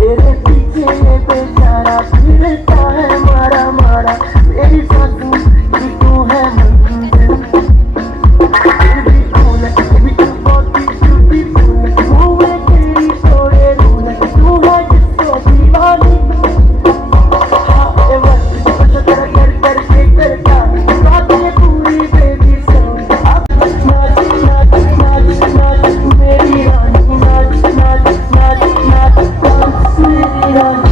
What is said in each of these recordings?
तेरे पीछे ये बेचारा फिरता है मारा मारा, मेरी सासू की तू है मंजिल, फिर भी फूल फिर भी तू ब्यूटीफुल, मुँह में तेरी तोड़े रूल, तू है जिसको दीवानी, हाँ ये वक्त जो तेरा कर करके करता, बातें पूरी बेबी संग, अब नाच नाच नाच नाच मेरी रानी, नाच नाच नाच नाच डांस मेरी रानी।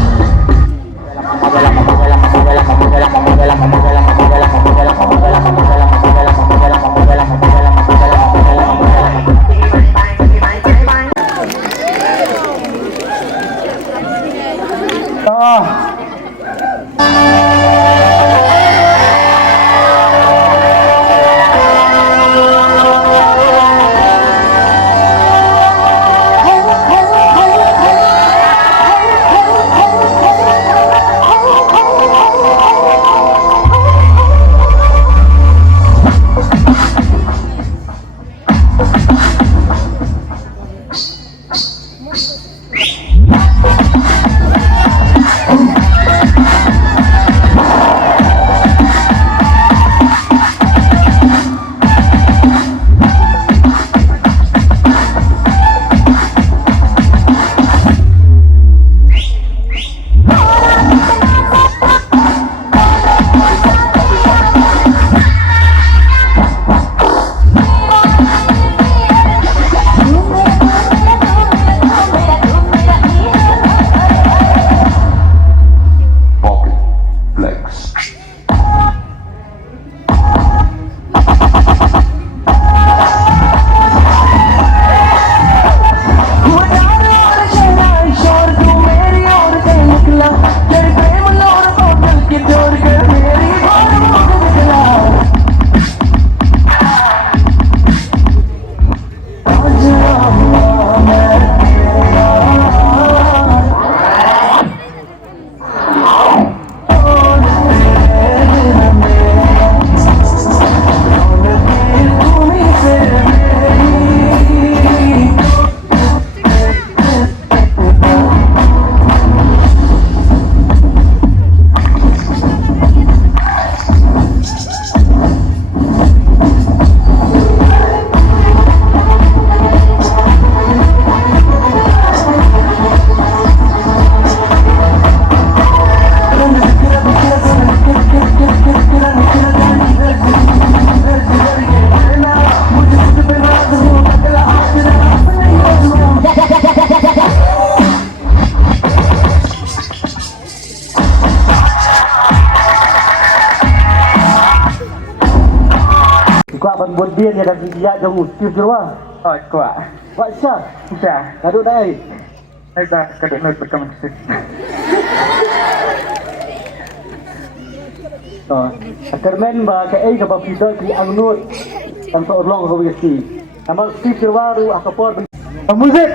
Kau buat dia ni dan dia jauh skip je wah. Oh, kuat. Buat sah. Bisa. Kaduk naik. Saya dah kadang nak berkawan kesini. Kermen ba ke ai ka ba pita ki angnut tanpa orang ko bisi. Nama skip je waru akapor. Muzik.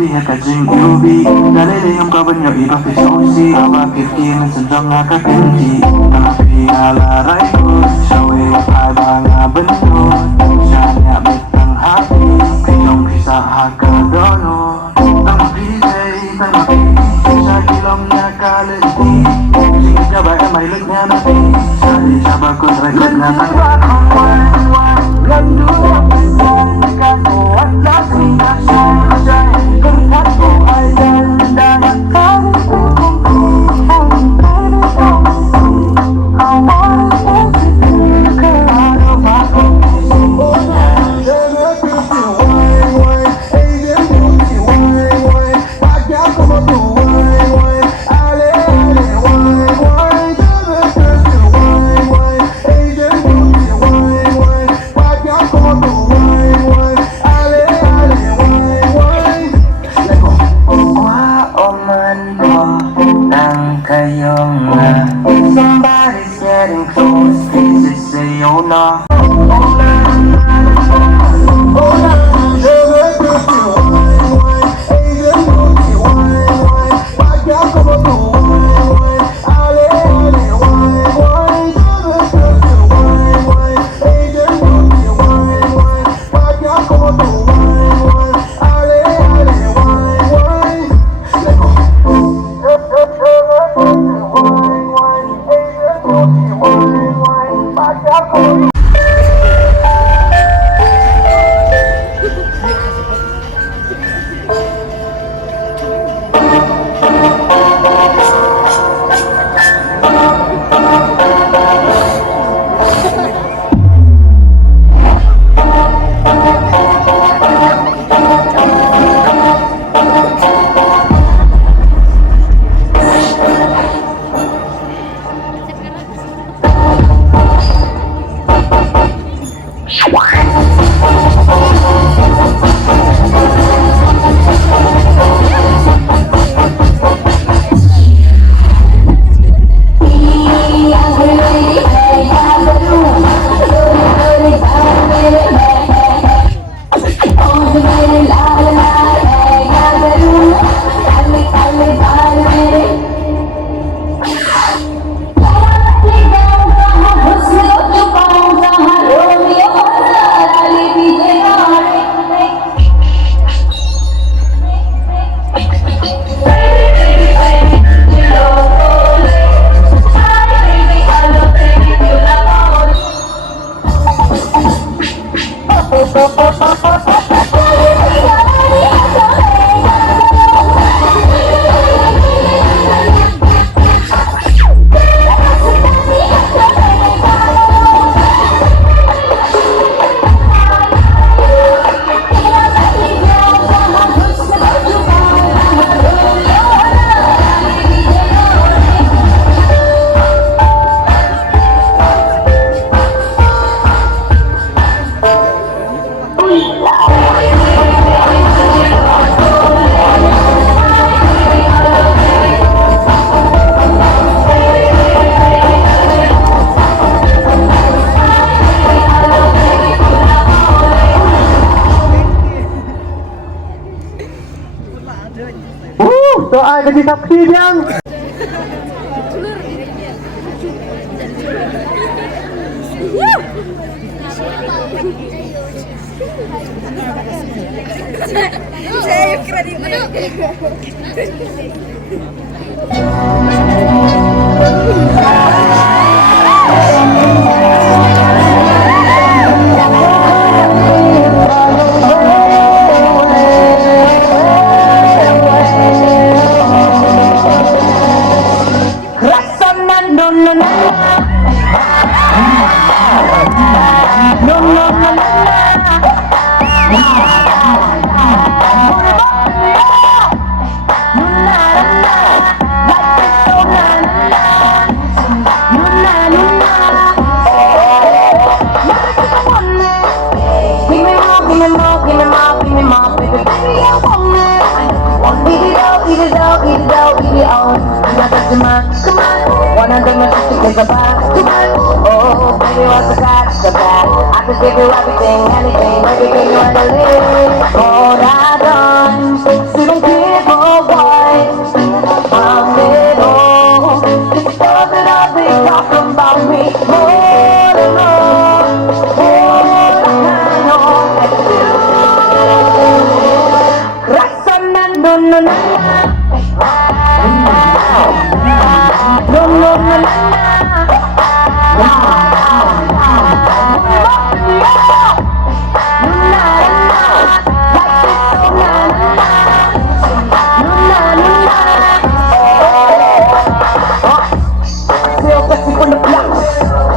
Pihak kajing yubi Dalili yung kawan nyo iba pisosi Awa kifki mensenjong nga kakenji Tapi alaray ko Syawi wapai banga benut Syanya betang hati Kijong kisah haka dono Tama pisay, tama pisay Sa kilong nya kalenti Sige jabay amay lutnya nabi Sali sabak kontrak na tangwa kongwan Landu yang pisay Kanuat lasi nasay Somebody's getting close, this is a oh Doa kasi saksi yang Saya kredit. Wanna do my sister take a bath? Oh, baby, what's the catch? The bad. I could give you everything, everything you wanna live. All I done, so don't give a why. I'm little, it's stuff that I've been talking about me. More and more, more and you. Rasa na no no no. No, no, no, no,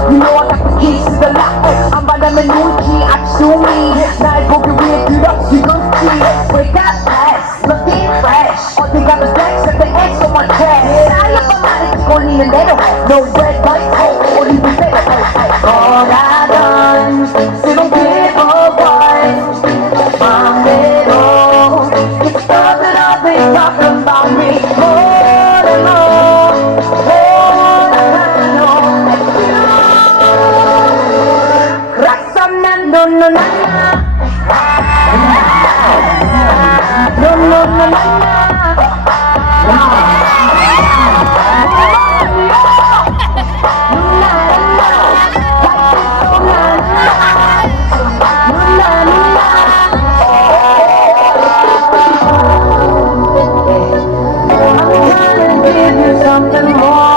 you know I got the keys to the lock. I'm by the Manucci, Atsumi. Now I go get weird, get up, you gon' see. Wake up, ass, looking fresh. All they got is legs and they ain't so much cash. I love my mind, it's gon' need a little. No red, white, cold, or even better. All I done, so don't give a why. I'm little, it's stuff that I've been talking about me. More and more, more and more. Rasa na no no na no no no na I'm trying to give you something more.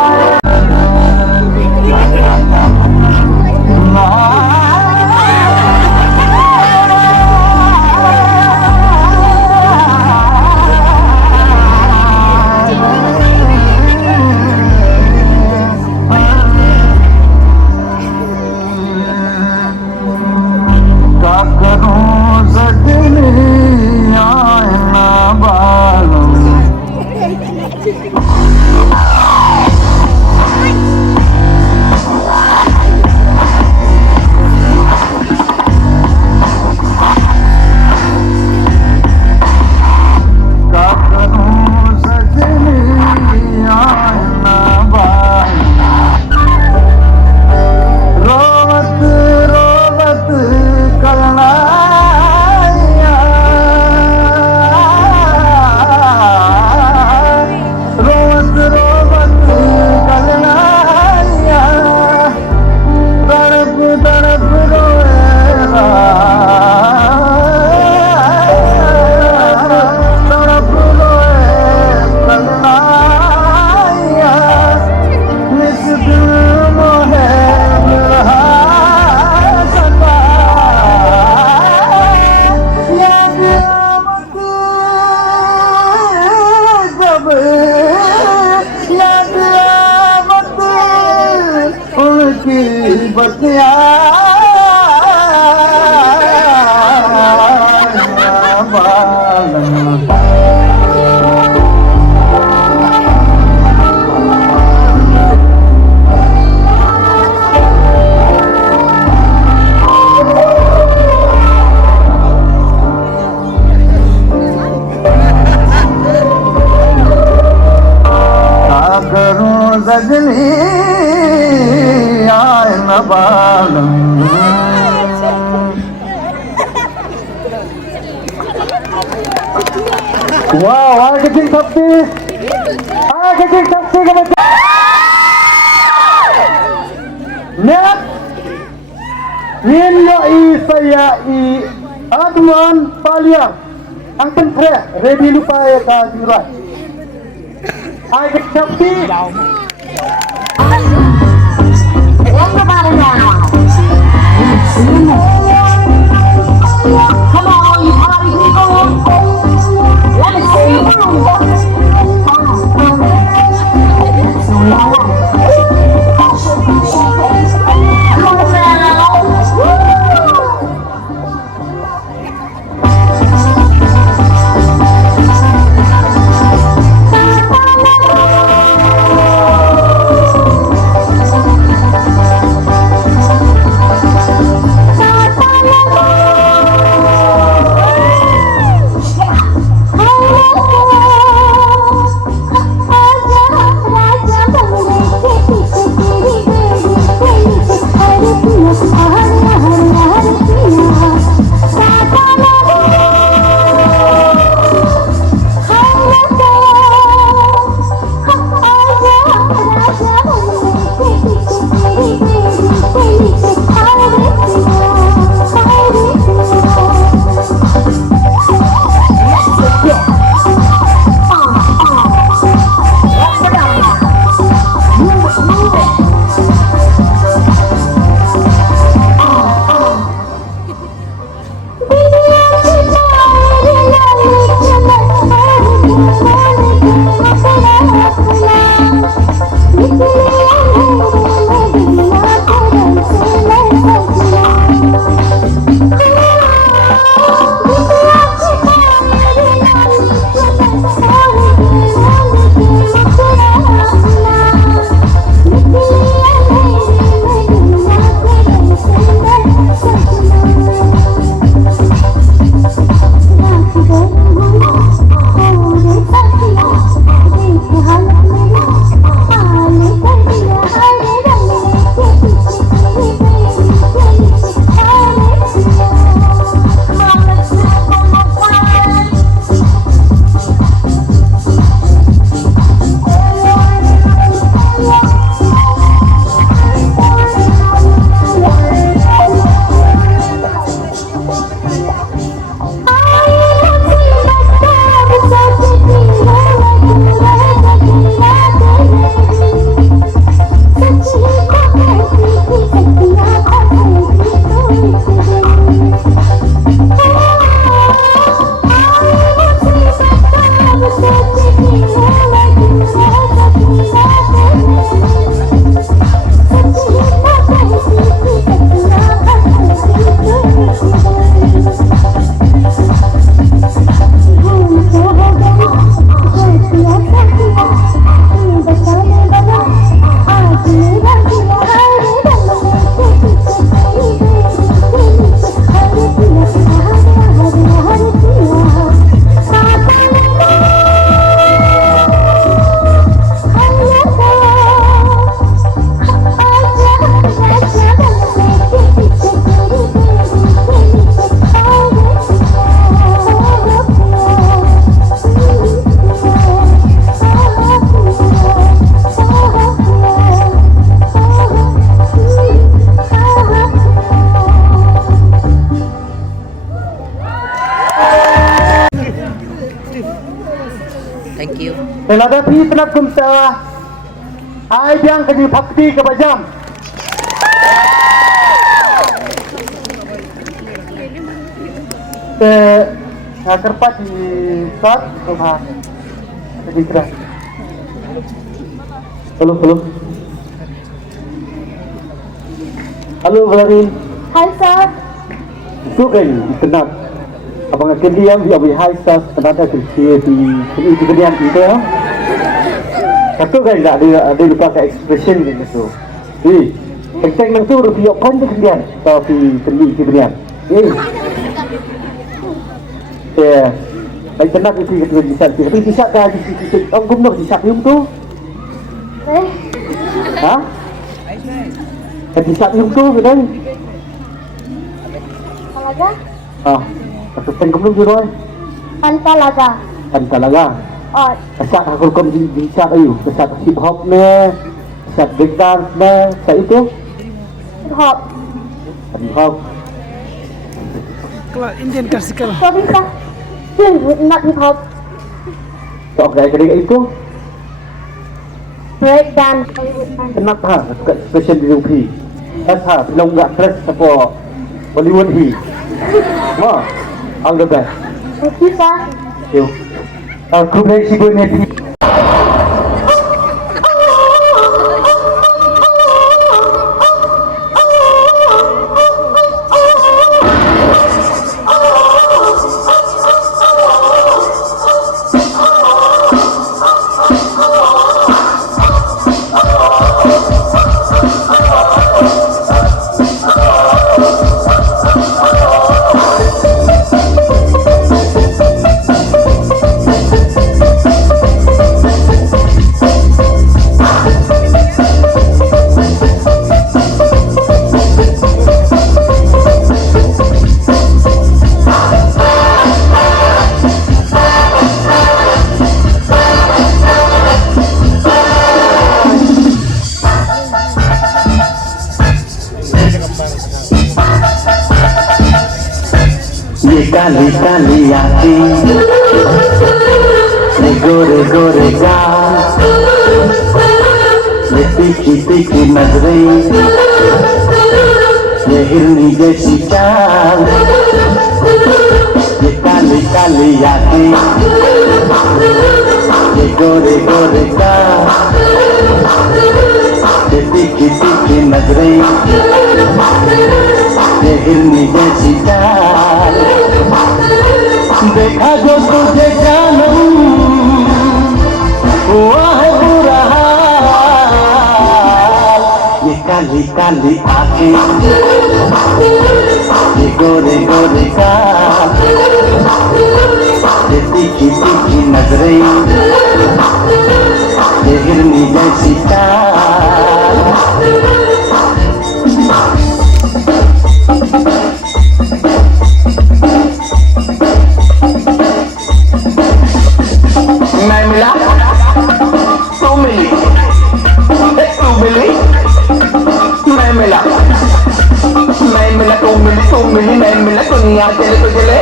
Rajni आए न बालम Wow, marketing sakti. Marketing sakti ke bacca. Net. Rin yo I saya I Tuan Paliang, ang pentre, ready lupa ya kajurat. Ay kecapi. Everybody now. Come on, you party people. Let me see you move. Come on now. Thank you. Pelada pi tenap kumta. Ai biang kadi bhakti ke bajam. Kerpat di shot coba. Jadi keras. Halo, halo. Halo, Valerin. Hi, sir. Itu kan tenap. Abang akan diam di awi high sas tenata kerja di kerjaan itu ya. Satu kan ada lupa ke expression gitu. Jadi, teknik nang tu rupiah pun tu kerjaan tapi kerjaan. Baik tenang itu kita bisa. Tapi bisa dah di orang gumur di sapium tu. Ha? Di sapium tu betul. Talaga? Ah, pasal tengok belum jual. Pantalaga. Talaga. Oh, Asal aku kom di saat ayu, asal hip hop ne, asal break dance ne, asal itu hip hop. hip hop. Indian classical. Kau bisa? Not hip hop. Tak gaya kedai itu. Break dance. Kenapa suka special di UP? Kenapa film gak keras apa Bollywood hi? Ma, all the best. Thank you, sir. Thank you. Aku baik sih punya. ये काली काली आँखें, ये गोरे गोरे गाल, ये तीखी तीखी नजरें, ये हिरनी जैसी चाल, ये काली काली आँखें, ये गोरे गोरे गाल, ये तीखी तीखी नजरें, ये हिरनी जैसी चाल। देखा जो तुझे जानम हुआ है बुरा हाल। ये काली काली आँखें, ये गोरे गोरे गाल, ये तीखी तीखी नजरें, ये हिरनी जैसी चाल। मैं मिला तू मिली, तू मिली मैं मिला, मैं मिला तू मिली मैं मिला, दुनिया चले तो चले,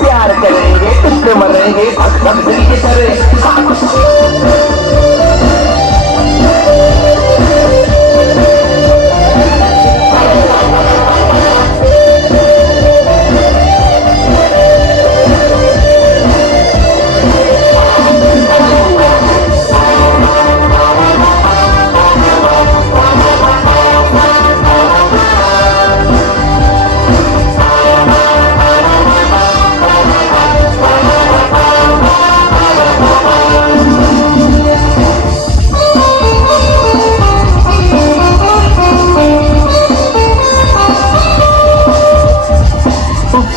प्यार करेंगे तुझसे मरेंगे भग भग दिल की तरह।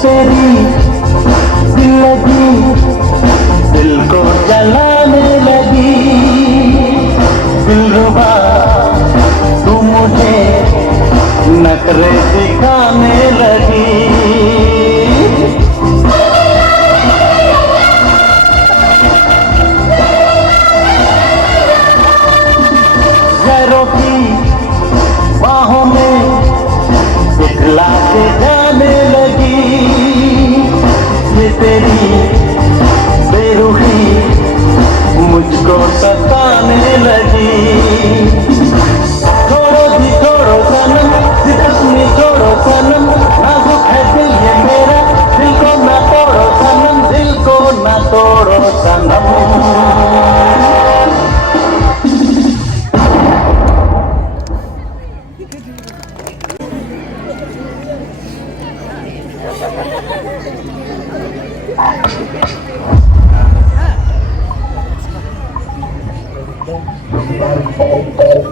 तेरी दिल लगी, दिल को जलाने लगी, दिलरुबा तू मुझे नखरे दिखाने लगी। गैरों की बाहों में दिखला के जाने लगी, ये तेरी बेरुखी मुझको सताने लगी। छोड़ो जी छोड़ो सनम, जितनी छोड़ो सनम, नाजुक है दिल ये मेरा, दिल को ना तोड़ो सनम, दिल को ना तोड़ो सनम। Thank you.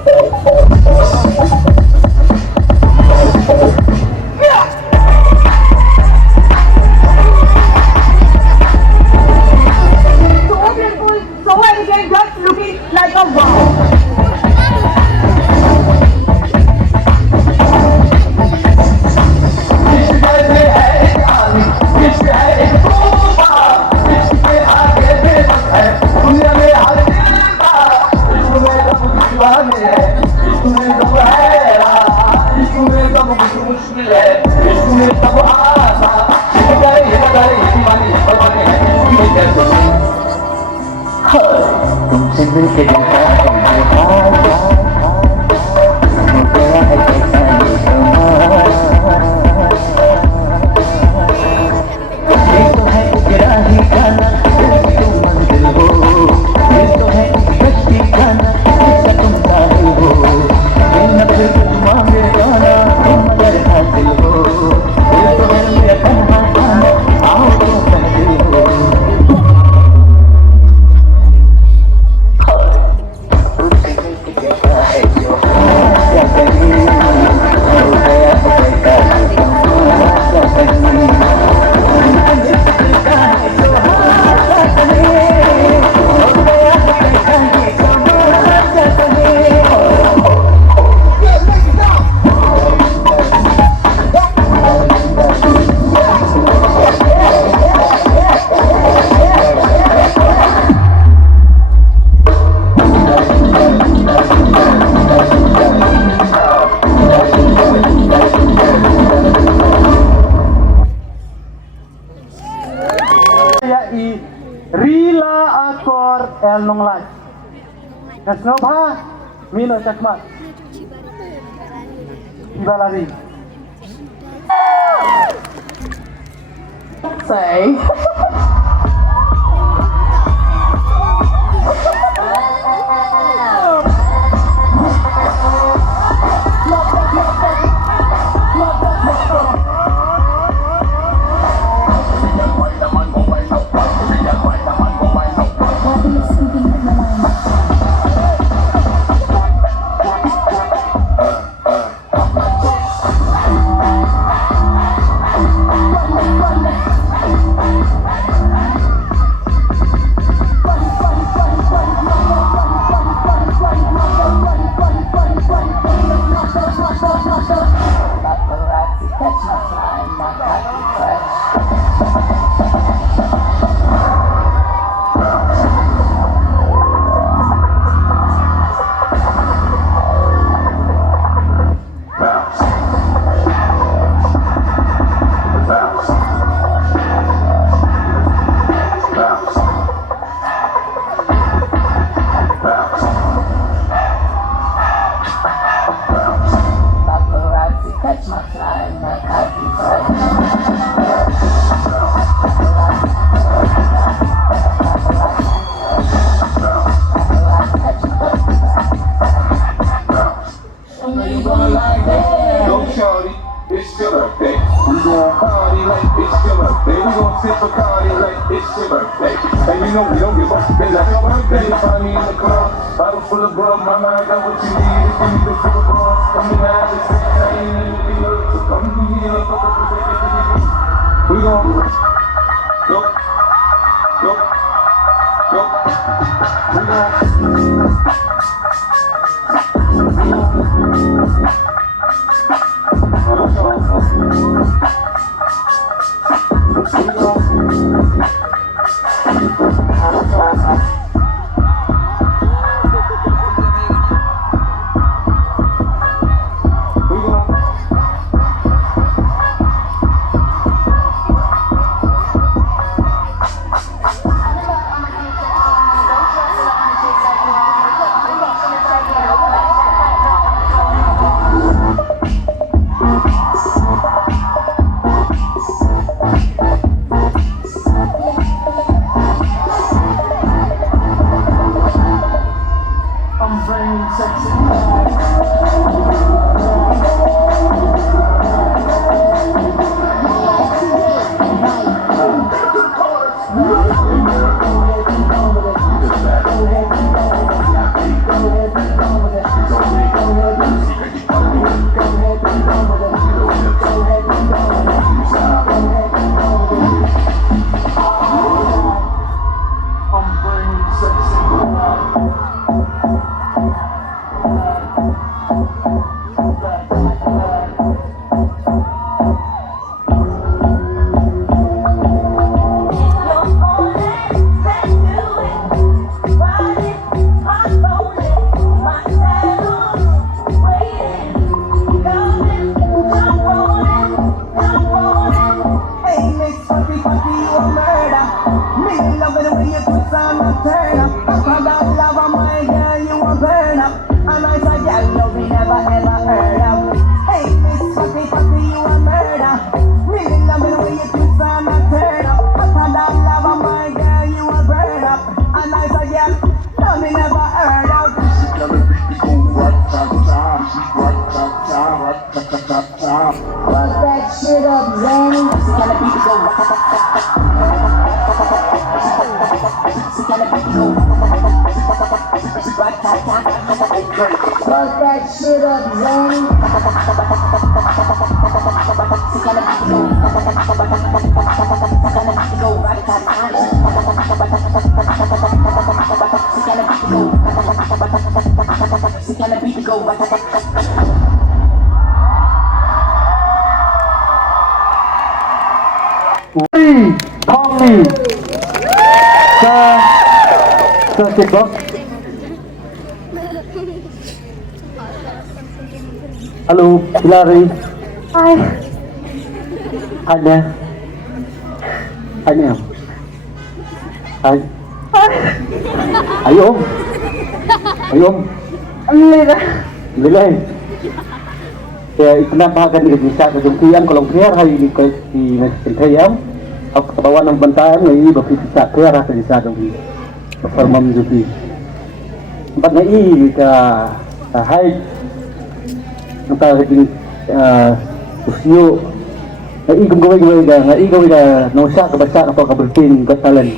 Kasnova, Mino Chakma, Ibalari. Say. It's your birthday. We gon' party like it's your birthday. We gon' sip a party like it's your birthday. And you know we don't give up. It's like your birthday. Find me in the club, bottle full of bug. Mama, I got what you need. If you need to fill the bar, come in out and say, I ain't in the deal. So come here, we gon' go, go, go. We gon' Tommy, Sir Kibok. Halo, Hilary. Hi. Ada. Ada. Hai. Ayo. Ayun, Alhamdulillah. bilay. Kaya ipinapagan ni bisa ke jungkian kalau kaya hari ini ke di nagkintayam. Ako katawan ng bantayan ng iba pipisa kaya rasa di sa jungki. Performam jungki. Empat na ka hay. Ang tawagin usyo. Igong gawin nga igong na nausa ka basta ako kabultin gatalan.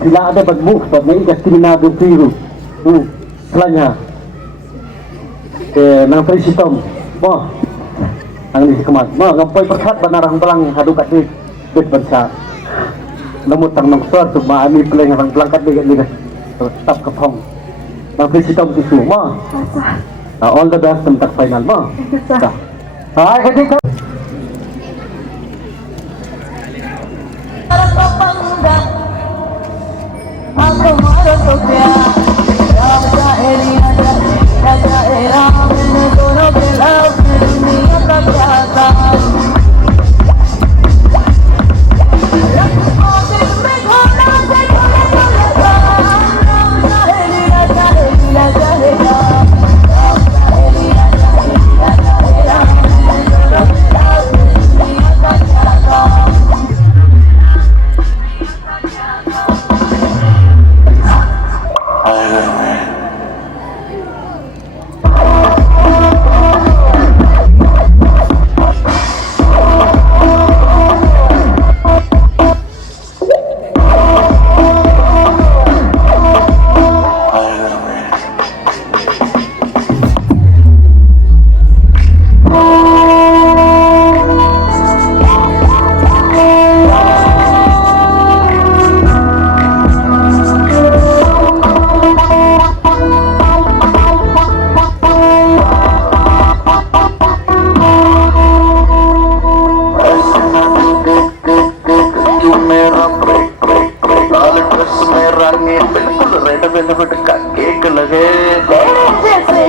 Sila ada pag-move pag may ikas tinabong tiro. Selanya. Nang Felicitom. Mo. Ang nisi kemat. Mo, ngapoy perhat banarang pelang hadukat di bet bansa. Namutang nang suatu maami pelang harang pelangkat di tetap kepong. Nang Felicitom itu. Mo. All the best untuk final. Mo. Hai, ketika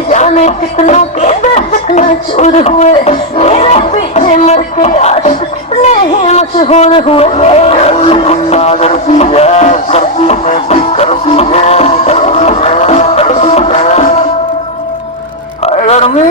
जाने कितनों के दर्शक चूर हुए मेरे पीछे मर के आज कितने ही मशहूर हुए करती है सर्दी में भी करती है गर्मी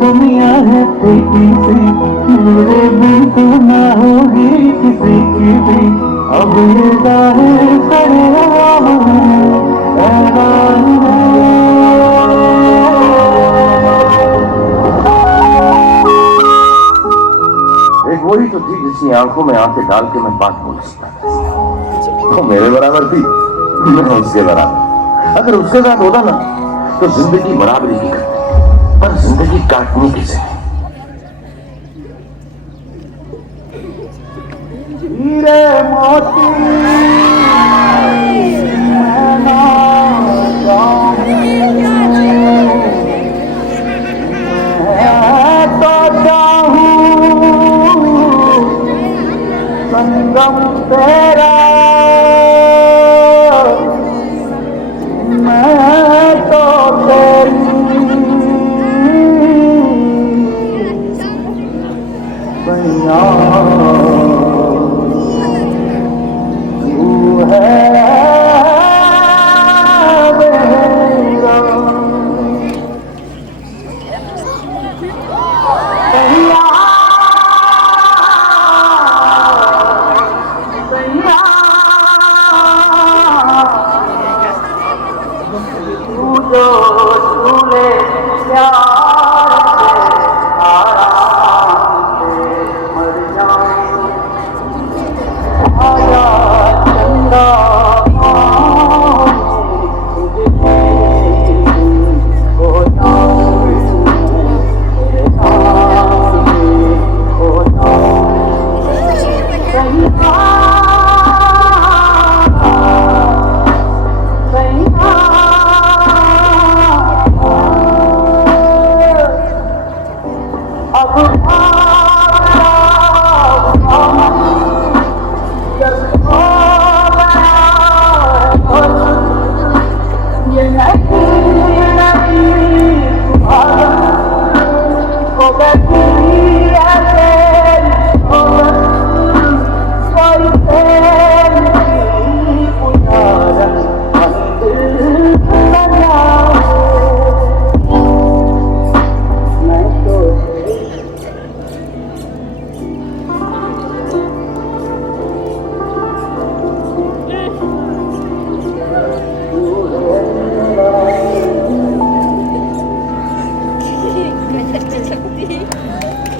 दुनिया है मेरे बिन तो ना होगी किसी की भी अब ये जाहिर करे एक वही तो थी जिसकी आंखों में आंखें डाल के मैं बात बोल सकता था। वो मेरे बराबर थी, मैं उसके बराबर। अगर उसके साथ होता ना तो जिंदगी बराबरी की करती, पर जिंदगी काटने की से हीरे मोती संगम तेरा मैं तो तेरी सैया तू है मेरा सैया सैया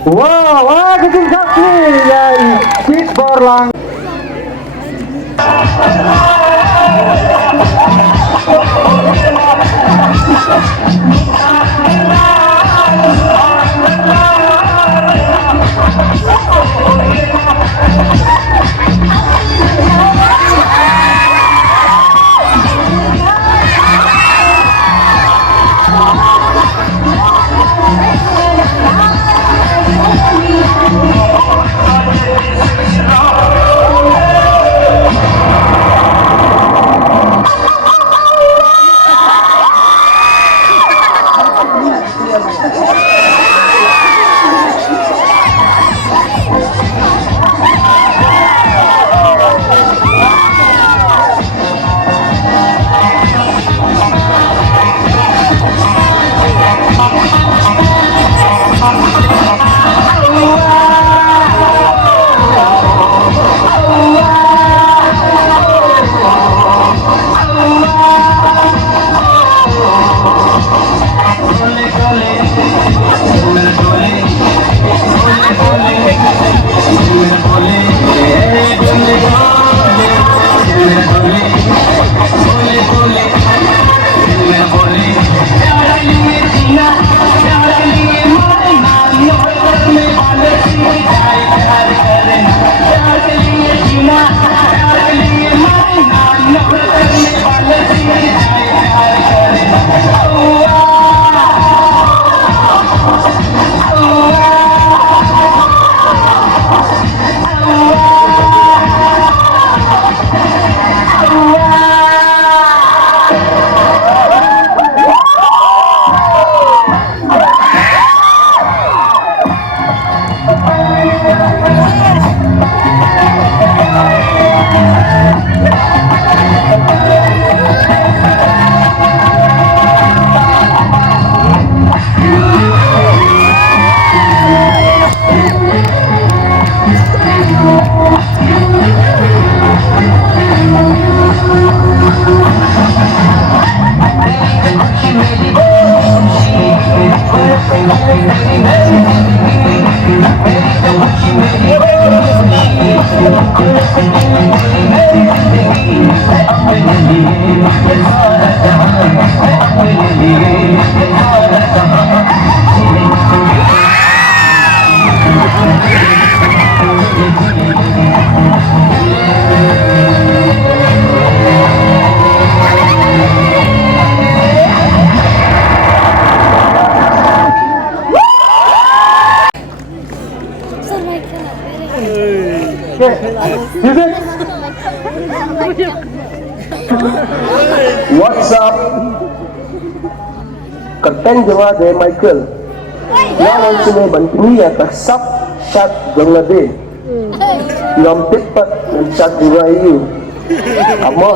Wow, wah kecil sekali dari Kitborlang. Music. What's up? Kapten Jawa de Michael. Lawan sini bantuni ya taksap chat jong nabi. Yang tepat dan chat juga ini. Amo.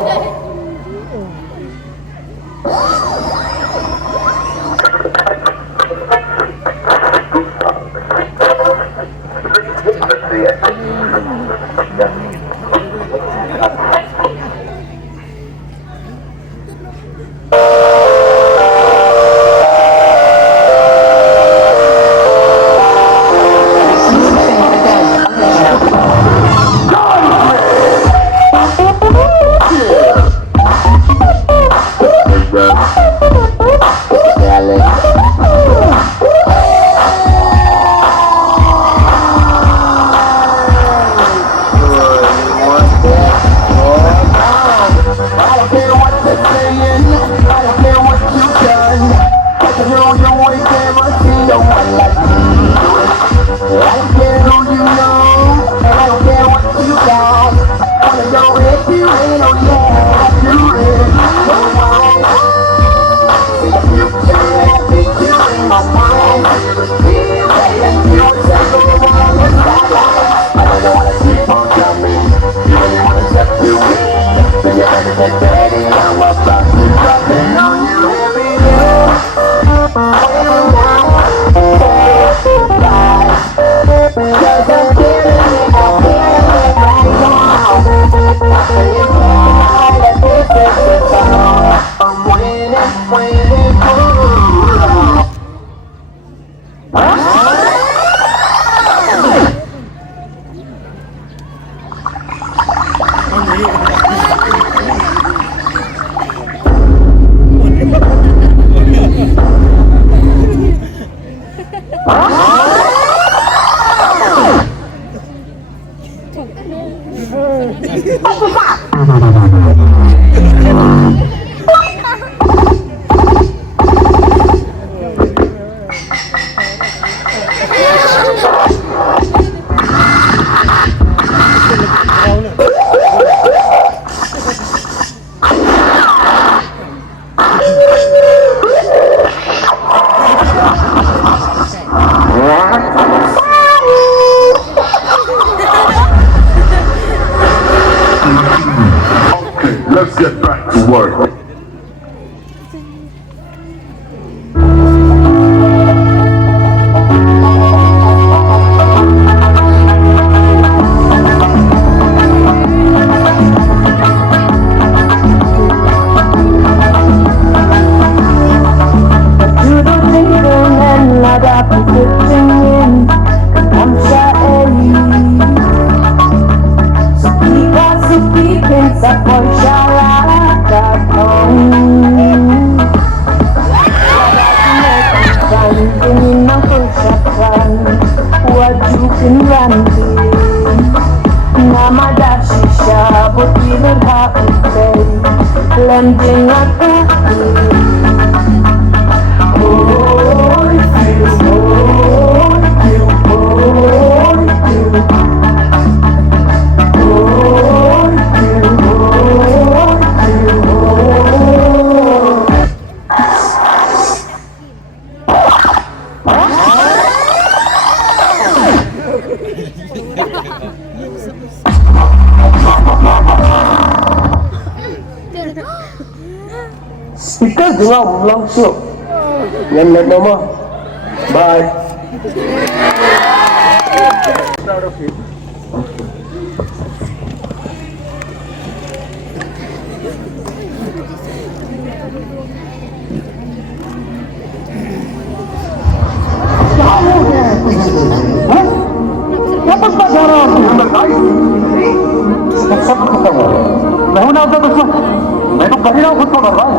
Okay, let's get back to work. You don't think and not up and sitting in. I'm sorry. Suki pensa poi shalakatong. Ini nang persiapan wajukin ranti. Nama dasisha boti berhati. Lending aku. Speaker dengar langsung. Yang nak nama. Bye. Apa sekarang? Stop ketemu. Dah nak apa tu? Mereka kali nak ketemu orang.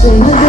Sing